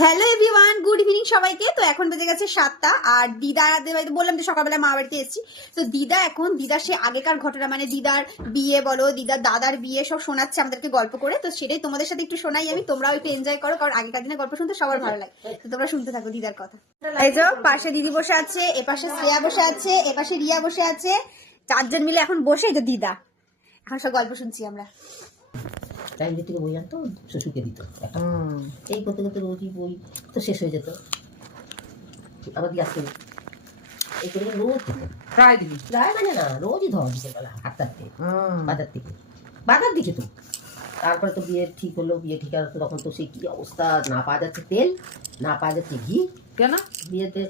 Hello everyone, good evening সবাইকে। তো এখন বেজে গেছে 7টা। আর দিদাদের বাড়িতে বললাম যে সকালবেলা মা বাড়িতে এসেছি। তো দিদার সে আগেকার ঘটনা, মানে দিদার বিয়ে বলো, দিদার দাদার বিয়ে সব শোনাচ্ছে আমাদেরকে গল্প করে। তো সেটাই তোমাদের সাথে একটু শোনাই আমি, তোমরাও একটু এনজয় করো, কারণ আগেকার দিনের গল্প শুনতে সবার ভালো লাগে। তো তোমরা শুনতে থাকো দিদার কথা। এই যে পাশে দিদি বসে আছে, এপাশে শ্রেয়া বসে আছে, এপাশে রিয়া বসে আছে, 4জন মিলে এখন বসে। এই যে দিদা, এখন সব গল্প শুনছি আমরা। লাইব্রেরি থেকে বই আনতো, শ্বশুরকে দিত একটা। এই করতে করতে রোজই বই তো শেষ হয়ে যেত, আবার দিয়ে আসতে এই করে রোজ দিত। প্রায় দিবি প্রায় মানে না, রোজই ধর বিকেলবেলা হাঁটতে বাজার দিকে তো। তারপরে তো বিয়ে ঠিক হলো, বিয়ে ঠিক হলো তখন তো সেই কি অবস্থা, না পাওয়া যাচ্ছে তেল, না পাওয়া যাচ্ছে ঘি। কেন? বিয়েতে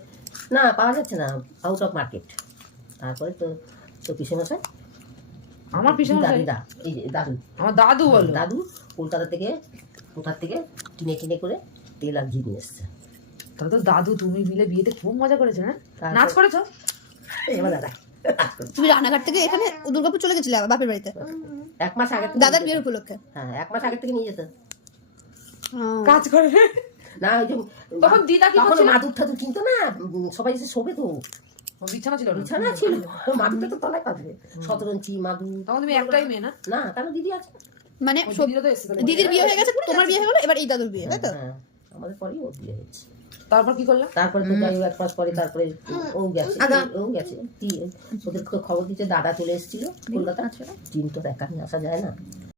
না পাওয়া যাচ্ছে না, আউট অফ মার্কেট। তারপরে তো তো পিসেমশাই, আমার পিছনে দিদা, এই যে দাদু, আমার দাদু বলো। দাদু কলকাতা থেকে কোথার থেকে টিনে টিনে করে তেল আর ঘি নিয়ে এসছে। তাহলে তো দাদু তুমি মিলে বিয়েতে খুব মজা করেছো, হ্যাঁ? তারপর- নাচ করেছো? এবার দাদা তুমি রান্নাঘাট থেকে এখানে দুর্গাপুর চলে গেছিলে আবার বাপের বাড়িতে 1 মাস আগে থেকে দাদার নিয়ে বিয়ের যেত। উপলক্ষে। হ্যাঁ 1 মাস আগে থেকে নিয়ে যেত। কাজ করে না ওই যে তখন দিদা কি তখন করছিল? মাদুর ঠাদুর কিনতো না, সবাই এসে শোবে তো, ও বিছানা ছিল না? বিছানা ছিল, মাদুরটা তো তলায় পাবে, 17 ইঞ্চি মাদুর। তখন তুমি একটাই মেয়ে না? না তারও দিদি আছে। মানে ওই দিদিরও তো এসেছে তাহলে। দিদির বিয়ে হয়ে গেছে, তোমার বিয়ে হয়ে গেলো, এবার এই দাদুর বিয়ে, তাই তো? হ্যাঁ আমাদের পরেই ওর বিয়ে হয়েছে। তারপর কি করলাম? তারপরে তো যাই হোক 1 মাস পরে তারপরে ও গেছে কি ওদের তো খবর দিচ্ছে দাদা চলে এসেছিল কলকাতা। টিম তো একা নিয়ে আসা যায় না।